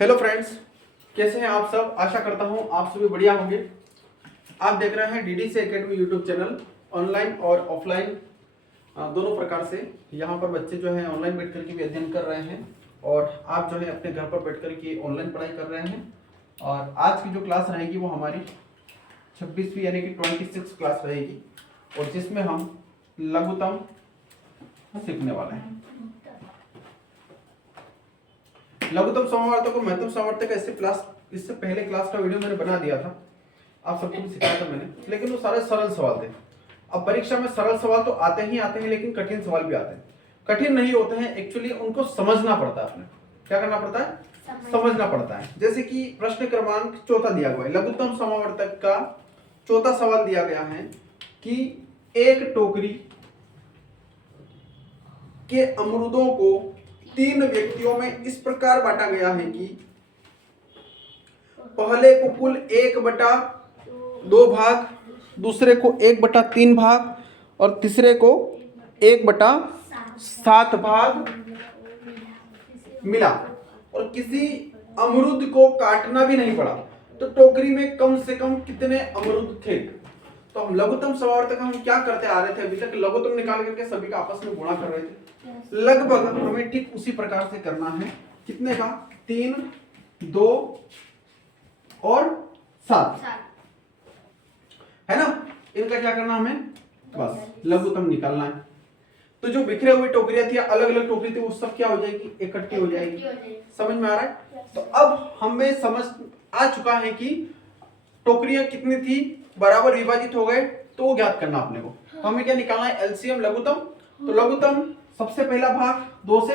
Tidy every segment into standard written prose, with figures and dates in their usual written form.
Hello friends, कैसे हैं आप सब। आशा करता हूं आप सभी बढ़िया होंगे। आप देख रहे हैं DDC academy YouTube channel. Online और ऑफलाइन दोनों प्रकार से यहां पर बच्चे जो हैं ऑनलाइन बैठ करके भी अध्ययन कर रहे हैं और आप जो है अपने घर पर बैठ करके ऑनलाइन पढ़ाई कर रहे हैं। और आज की जो क्लास रहेगी वो हमारी 26वीं यानी कि 26 क्लास रहेगी और जिसमें हम लघुत्तम सीखने वाले हैं। लघुत्तम समावर्तक और महत्तम समावर्तक का इससे पहले क्लास का वीडियो मैंने बना दिया था, आप सबको भी सिखाया था मैंने, लेकिन वो सारे सरल सवाल थे। अब परीक्षा में सरल सवाल तो आते हैं लेकिन कठिन सवाल भी आते हैं। कठिन नहीं होते हैं, एक्चुअली उनको समझना पड़ता है। आपने क्या करना पड़ता है? समझना पड़ता है। जैसे कि प्रश्न क्रमांक 4 दिया हुआ है, लघुत्तम समावर्तक का 4 सवाल दिया गया है कि एक टोकरी के अमरूदों को 3 व्यक्तियों में इस प्रकार बांटा गया है कि पहले को कुल 1/2 भाग, दूसरे को 1/3 भाग और तीसरे को 1/7 भाग मिला और किसी अमरूद को काटना भी नहीं पड़ा। तो टोकरी में कम से कम कितने अमरूद थे? तो हम लघुत्तम समावर्तक हम क्या करते आ रहे थे अभी तक, लघुत्तम निकाल करके सभी का आपस में गुणा कर रहे थे। लगभग हमें ठीक उसी प्रकार से करना है। कितने का? 3, 2 और 7 है ना। इनका क्या करना हमें? बस लघुत्तम निकालना है। तो जो बिखरे हुए टोकरियां थी, अलग अलग टोकरी थी, वो सब क्या हो जाएगी? इकट्ठी हो जाएगी। समझ में आ रहा है? तो अब हमें समझ आ चुका है कि टोकरियां कितनी थी, बराबर विभाजित हो गए, तो वो ज्ञात करना अपने को। तो हमें क्या निकालना है? एलसीएम लघुत्तम। तो लघुत्तम सबसे पहला भाग 2 से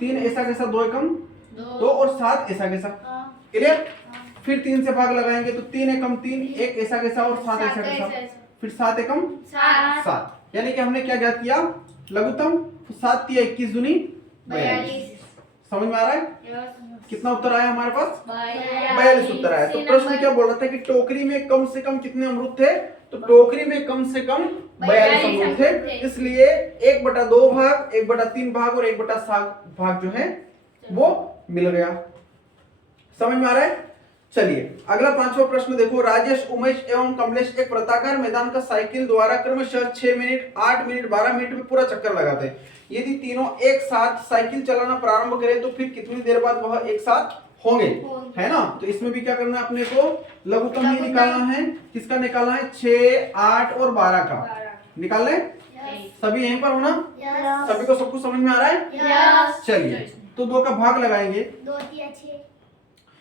3 ऐसा कैसा, 2 एकम 2 और 7 ऐसा कैसा। क्लियर? फिर 3 से भाग लगाएंगे तो 3 एकम 3, 1 ऐसा कैसा और 7 ऐसा कैसा, फिर 7 एकम 7। यानी कि हमने क्या ज्ञात किया? लघुत्तम। 7 × 21 दूनी 42। समझ में आ रहा है? कितना उत्तर आया हमारे पास? 42 उत्तर आया। तो प्रश्न क्या बोल रहा था कि टोकरी में कम से कम कितने अमरूद थे? तो टोकरी में कम से कम 42 अमरूद थे। इसलिए 1/2 भाग, 1/3 भाग और 1/7 भाग जो है वो मिल गया। समझ में आ रहा है? चलिए अगला 5वां प्रश्न देखो। राजेश, उमेश एवं कमलेश एक वृत्ताकार मैदान का साइकिल द्वारा क्रमशः 6 मिनट, 8 मिनट, 12 मिनट में पूरा चक्कर लगाते हैं। यदि तीनों एक साथ साइकिल चलाना प्रारंभ करें तो फिर कितनी देर बाद वह एक साथ होंगे, है ना। तो इसमें भी क्या करना है अपने को? लघुत्तम ही निकालना है। किसका निकालना है? 6, 8 और 12 का निकाल ले। सभी यहीं पर होना? सभी को सब कुछ समझ में आ रहा है? चलिए तो 2 का भाग लगाएंगे। 2 × 6,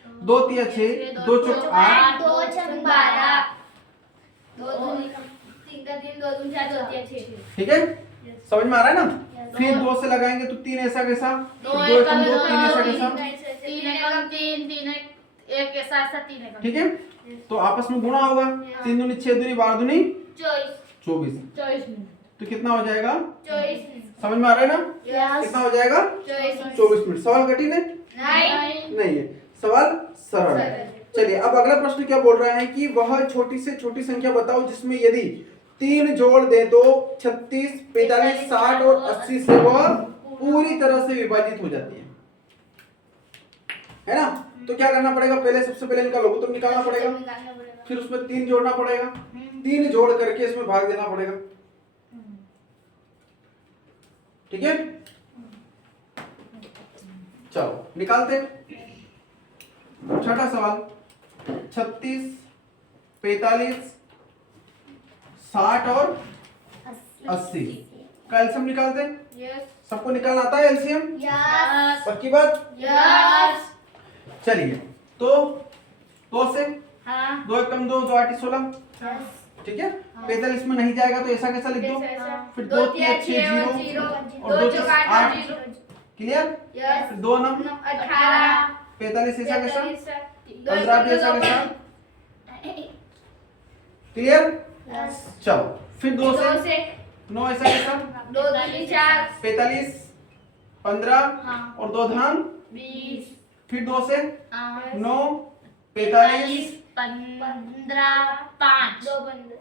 2 × 6, 2 × 8, 2 × 12, 2 3 का 3, 2 दूनी 4, 2 × 6। ठीक है, समझ में आ रहा है ना। फिर 2 से लगाएंगे तो 3 ऐसा कैसा, 2 एकम 2, 3 ऐसा कैसा, 3 एकम 3, 3 1 के साथ 3 एकम। ठीक है। तो आपस में गुणा होगा। 3 दूनी 6 दूनी 12 दूनी 24। तो कितना हो जाएगा? 24। समझ में आ रहा है ना? कितना हो जाएगा? 24 मिनट। सवाल कठिन है? नहीं है, सवाल सरल है। चलिए अब अगला प्रश्न क्या बोल रहा है कि वह छोटी से छोटी संख्या बताओ जिसमें यदि 3 जोड़ दे तो 36, 45, 60 और 80 से वह पूरी तरह से विभाजित हो जाती है ना। तो क्या करना पड़ेगा? पहले सबसे पहले इनका लघुत्तम निकालना पड़ेगा, फिर उसमें 3 जोड़ना पड़ेगा, 3 जोड़ करके इसमें भाग देना पड़ेगा। ठीक है, चलो निकालते। छठा सवाल, 36, 45, 60 और 80 का एलसीएम निकालते हैं। सबको निकालना आता है एलसीएम? पक्की बात? चलिए तो 2 से 2 एकम 2, 2 8 16। ठीक है। 45 में नहीं जाएगा तो ऐसा कैसा लिख दो। फिर 2 × 6 0 और 2 × 8। क्लियर? फिर 2 9 18, 45 ऐसा कैसा, 15 भी ऐसा कैसा। क्लियर? चलो फिर 2 से 9 ऐसा कैसा, 2 दूनी 4, 45, 15 और 2 धन 20। फिर 2 से 9, 45, 15, 5।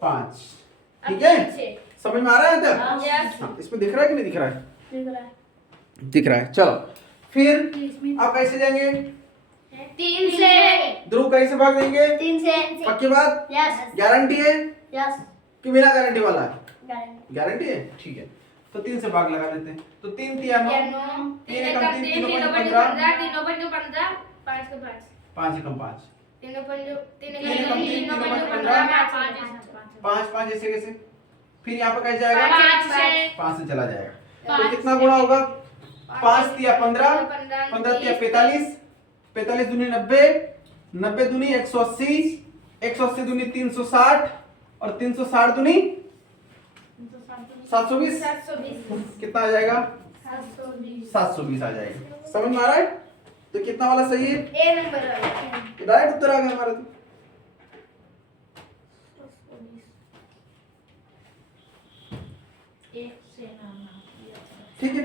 5। ठीक है, समझ में आ रहा है इधर? हाँ, इसमें दिख रहा है कि नहीं दिख रहा है? दिख रहा है। चलो फिर आप कैसे जाएंगे? तीन से। ध्रुव कहीं से भाग देंगे? 3 से। पक्की बात? यस गारंटी है यस कि बिना गारंटी वाला है? गारंटी। गारंटी है, ठीक है। तो 3 से भाग लगा देते हैं। तो 3 तिया 9, 3 एकम 3, 3 पंच 15, 3 पंच 15, 5 का 5, 5 एकम 5, 3 पंच 3 3 एकम 3, 3 पंच 15, 15, 5 5 ऐसे कैसे? फिर यहाँ पे कैसे जाएगा? 5 से चला जाएगा। तो कितना गुणा होगा? 5 तिया 15, 15 तिया 45, 45 दूनी 90, 90 दूनी 180, 180 दूनी 360 और 360 दूनी 720। 720, कितना आ जाएगा? 720। 720 आ जाएगा। समझ में आ रहा है? तो कितना वाला सही है? ए नंबर वाला। डायरेक्ट उत्तर आ गया हमारा। तो ठीक है,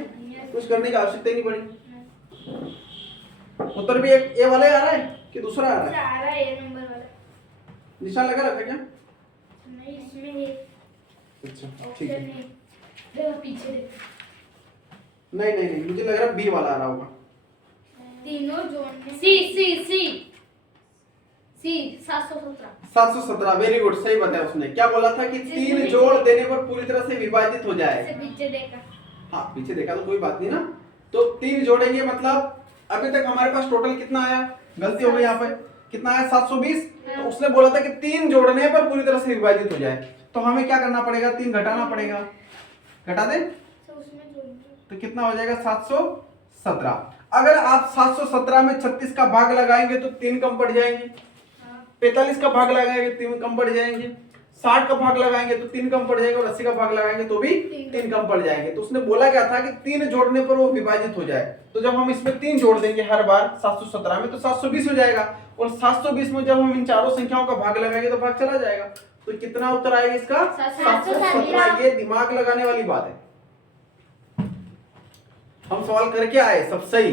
कुछ करने की आवश्यकता ही नहीं पड़ी। उत्तर भी एक ए वाला ही आ रहा है कि दूसरा आ रहा है? आ रहा है ए नंबर वाला। निशान लगा रखा है क्या? नहीं, इसमें है अच्छा ठीक ऑप्शन है। है। देखो पीछे देख, नहीं नहीं नहीं, मुझे लग रहा है बी वाला आ रहा होगा। तीनों जोड़ने। सी सी सी सी 717। 717, वेरी गुड, सही बताया उसने। क्या बोला था कि 3 जोड़ देने पर पूरी तरह से विभाजित हो जाए। से पीछे देखा। हाँ पीछे देखा तो कोई बात नहीं ना। तो 3 जोड़ेंगे मतलब अभी तक हमारे पास टोटल कितना आया? गलती हो गई यहाँ पे, कितना आया? 720। तो उसने बोला था कि 3 जोड़ने पर पूरी तरह से विभाजित हो जाए। तो हमें क्या करना पड़ेगा? 3 घटाना पड़ेगा। घटा दे तो उसमें जोड़ना। तो कितना हो जाएगा? 717। अगर आप 717 में 36 का भाग लगाएंगे तो 3 कम पड़ जाएंगे। 45 का भाग लगाएंगे 3 कम पड़ जाएंगे। 60 का भाग लगाएंगे तो 3 कम पड़ जाएंगे और 80 का भाग लगाएंगे तो भी 3 कम पड़ जाएंगे। तो उसने बोला क्या था कि 3 जोड़ने पर वो विभाजित हो जाए। तो जब हम इसमें 3 जोड़ देंगे हर बार 717 में तो 720 हो जाएगा। और 720 में जब हम इन चारों संख्याओं का भाग लगाएंगे तो भाग चला जाएगा। तो कितना उत्तर आएगा इसका? 717। ये दिमाग लगाने वाली बात है। हम सवाल करके आए सब सही।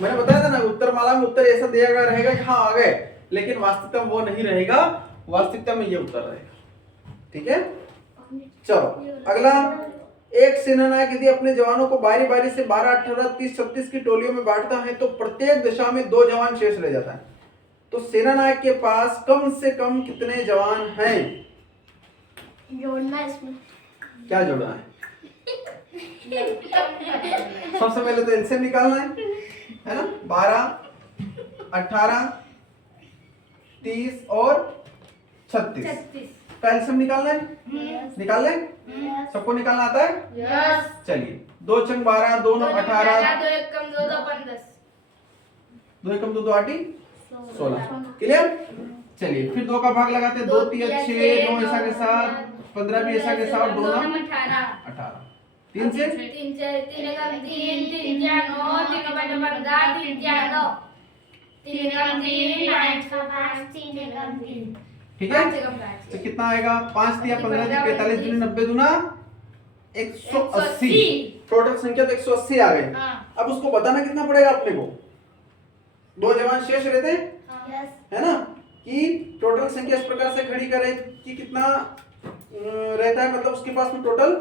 मैंने बताया था ना उत्तरमाला में उत्तर ऐसा दिया गया रहेगा कि हाँ आ गए, लेकिन वास्तविकता में वो नहीं रहेगा। वास्तविकता में ये उत्तर रहेगा। ठीक है, चलो अगला। एक सेनानायक यदि अपने जवानों को बारी बारी से 12, 18, 30, 36 की टोलियों में बांटता है तो प्रत्येक दिशा में 2 जवान शेष रह जाता है। तो सेनानायक के पास कम से कम कितने जवान हैं? जोड़ना इसमें। क्या जोड़ना है? सबसे पहले तो एलसीएम निकालना है ना? 12, 18, 30 और 36 का एलसीएम निकालना है। निकाल ले, सबको निकालना आता है? यस। चलिए 2 चंग 12, 2 9 18, 2 1 कम 2 2 15, 2 एकम 2 2 8 16। क्लियर? चलिए फिर 2 का भाग लगाते हैं। 2 3 6, 9 ऐसा के साथ, 15 भी ऐसा के साथ, 2 9 18। 3 से 3 4 3 कम 3 3 4 9 3 5 15 3 4 9 3 कम 3 5 5 3 एकम 3। ठीक है। 5 कम 5। तो कितना आएगा? 5 दिया 15 दिया 45 दूनी 90 दूना 180। टोटल संख्या तो 180 आ गई। अब उसको बताना कितना पड़ेगा अपने को? 2 जवान शेष रहते हैं, यस है ना? कि टोटल संख्या इस प्रकार से खड़ी करें कि कितना रहता है, मतलब उसके पास में टोटल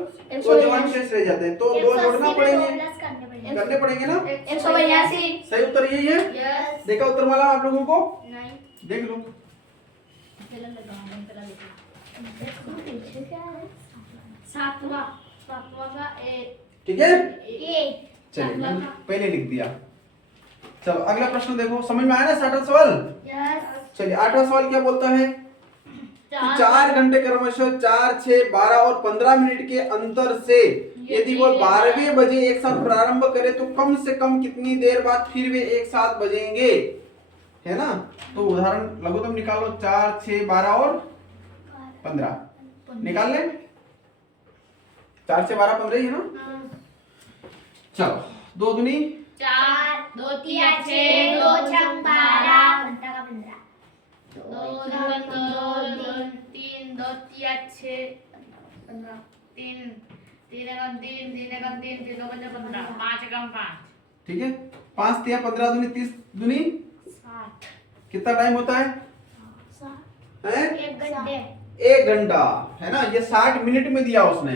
2 जवान शेष रह जाते हैं। तो 2 जोड़ना पड़ेंगे, करने पड़ेंगे ना? 182। सही उत्तर यही है। यस। देखा उत्तर वाला आप लोगों को? नहीं। देख लो। सातवां का ए। ठीक है, ये चलिए मैंने पहले लिख दिया। चलो अगला प्रश्न देखो, समझ में आया ना 60वां सवाल? यस। चलिए 8वां सवाल क्या बोलता है? 4 घंटे क्रमशः 4, 6, 12 और 15 मिनट के अंतर से यदि वो 12वें बजे एक साथ प्रारंभ करे तो कम से कम कितनी देर बाद फिर वे एक साथ बजेंगे, है ना? तो उदाहरण लघुत्तम निकालो। 4, 6, 12 और 15 निकाल ले। 4 से 12 15 ही है ना? चलो 2 दूनी 4 2 3 6 2 6 12 15 2 2 2 3 2 3 6 3 3 कम 3 3 कम 3 3 2 15 5 कम 5। ठीक है। 5 तिया 15 दूनी 30 दूनी 60। कितना टाइम होता है? हैं? 1 घंटे। 1 घंटा, है ना? ये 60 मिनट में दिया उसने,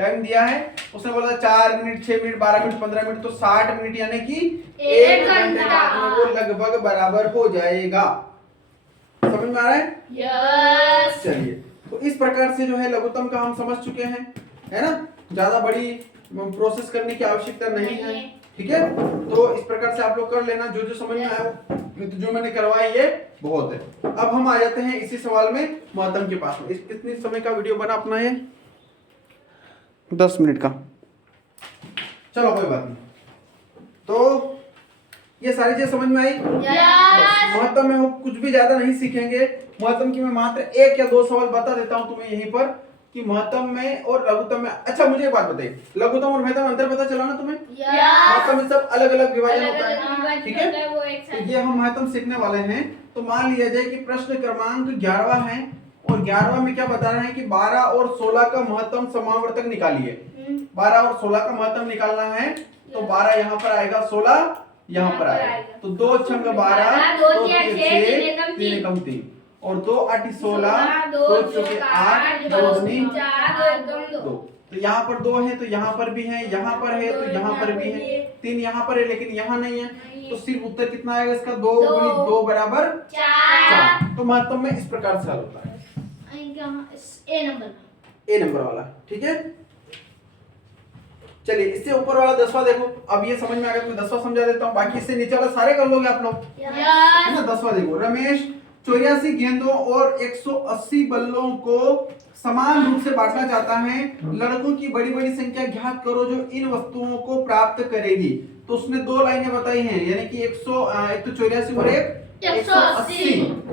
टाइम दिया है, उसने बोला 4 मिनट, 6 मिनट, 12 मिनट, 15 मिनट, तो 60 मिनट यानी कि 1 घंटे बाद में वो लगभग बराबर हो जाएगा। समझ में आ रहा है? यस। चलिए, तो इस प्रकार से जो है लघुत्तम का हम समझ चुके हैं, है ना। ज्यादा बड़ी प्रोसेस करने की आवश्यकता नहीं है, ठीक है। तो इस प्रकार से आप लोग कर लेना, जो जो समझ में आया, तो जो मैंने करवाया ये बहुत है। अब हम आ जाते हैं इसी सवाल में महत्तम के पास में। इस कितने समय का वीडियो बना अपना ये? 10 मिनट का। चलो कोई बात नहीं। तो ये सारी चीजें समझ में आई? यस। महत्तम में हम कुछ भी ज्यादा नहीं सीखेंगे। महत्तम की मैं मात्र 1 या 2 सवाल बता देता हूं तुम्हें यहीं पर कि महत्तम में और लघुत्तम में। अच्छा मुझे एक बात बताइए, लघुत्तम और महत्तम अंतर पता चला ना तुम्हें? महत्तम में सब अलग अलग विभाजन होता है, ठीक है। तो ये हम महत्तम सीखने वाले हैं। तो मान लिया जाए कि प्रश्न क्रमांक 11वां है और 11वां में क्या बता रहे हैं कि 12 और 16 का महत्तम समावर्तक निकालिए। 12 और 16 का महत्तम निकालना है, तो 12 यहाँ पर आएगा, 16 यहाँ पर आएगा। तो 2 छंग 12, 2 6 3 एकम 3 और 2 8 16, 2 चौके 8, 2 दूनी 2। तो यहाँ पर 2 है तो यहाँ पर भी है, यहाँ पर है तो यहाँ पर भी है, 3 यहाँ पर है लेकिन यहाँ नहीं है। तो सिर्फ उत्तर कितना आएगा इसका? 2 गुणित 2 बराबर 4। तो महत्तम में इस प्रकार से हल होता है, ए नंबर वाला, ठीक है। चलिए इससे ऊपर वाला 10वां देखो। अब ये समझ में आ गया, मैं 10वां समझा देता हूँ, बाकी इससे नीचे वाला सारे कर लोगे आप लोग, है ना। 10वां देखो, रमेश 84 गेंदों और 180 बल्लों को समान रूप से बांटना चाहता है। लड़कों की बड़ी बड़ी संख्या ज्ञात करो जो इन वस्तुओं को प्राप्त करेगी। तो उसने 2 लाइनें बताई हैं, यानी कि 100, एक तो 84 और एक 180,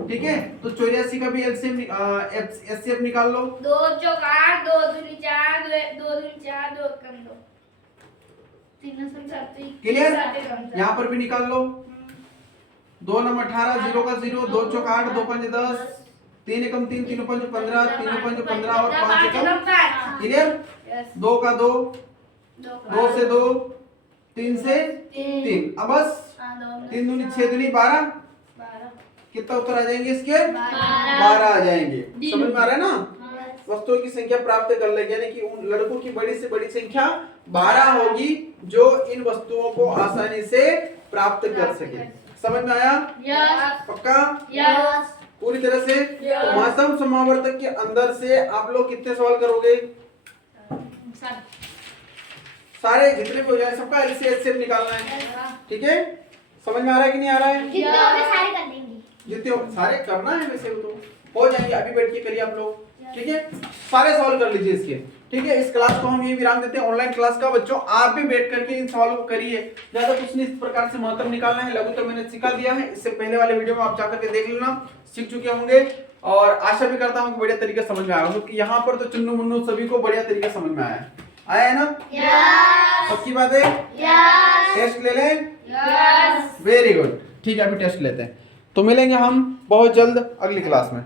ठीक है। तो 84 का भी एलसीएम निकाल लो। 2 चौक 8, 2 दूनी 4, 2 दूनी 4, 2 कम 2, 3 7 क्लियर? यहाँ पर भी निकाल लो। 2 नंबर 18, 0 का 0, 2 चौक 8, 2 पंज 10, 3 एकम 3, 3 पंज 15, 3 पंज 15 और 5 एकम, क्लियर? 2 का 2, 2 से 2, 3 से 3। अब बस 3 दूनी 6 दूनी 12, कितना उत्तर आ जाएंगे इसके? 12 आ जाएंगे। समझ में आ रहा है ना। वस्तुओं की संख्या प्राप्त कर लेंगे, यानी कि उन लड़कों की बड़ी से बड़ी संख्या 12 होगी जो इन वस्तुओं को आसानी से प्राप्त कर सके। समझ में आया? यस। पक्का? यस। पूरी तरह से? तो महत्तम समावर्तक के अंदर से आप लोग कितने सवाल करोगे? सारे जितने भी हो जाए सबका एलसीएम निकालना है, ठीक है। समझ में आ रहा है कि नहीं आ रहा है? सारे कर देंगे, जितने सारे करना है, वैसे तो हो जाएंगे। अभी बैठ के करिए आप लोग, ठीक है। सारे सवाल कर लीजिए इसके, ठीक है। इस क्लास को हम ये विराम देते हैं, ऑनलाइन क्लास का। बच्चों आप भी बैठ करके इन सवालों को करिए, ज्यादा कुछ नहीं। इस प्रकार से महत्तम निकालना है, लघुत्तम मैंने सिखा दिया है। इससे पहले वाले वीडियो में आप जाकर के देख लेना, सीख चुके होंगे। और आशा भी करता हूँ कि बढ़िया तरीके से समझ में आया, क्योंकि यहाँ पर तो चुन्नू मुन्नू सभी को बढ़िया तरीके समझ में आया है ना। पक्की बात है? टेस्ट ले लें? वेरी गुड, ठीक है। अभी टेस्ट लेते हैं, तो मिलेंगे हम बहुत जल्द अगली क्लास में।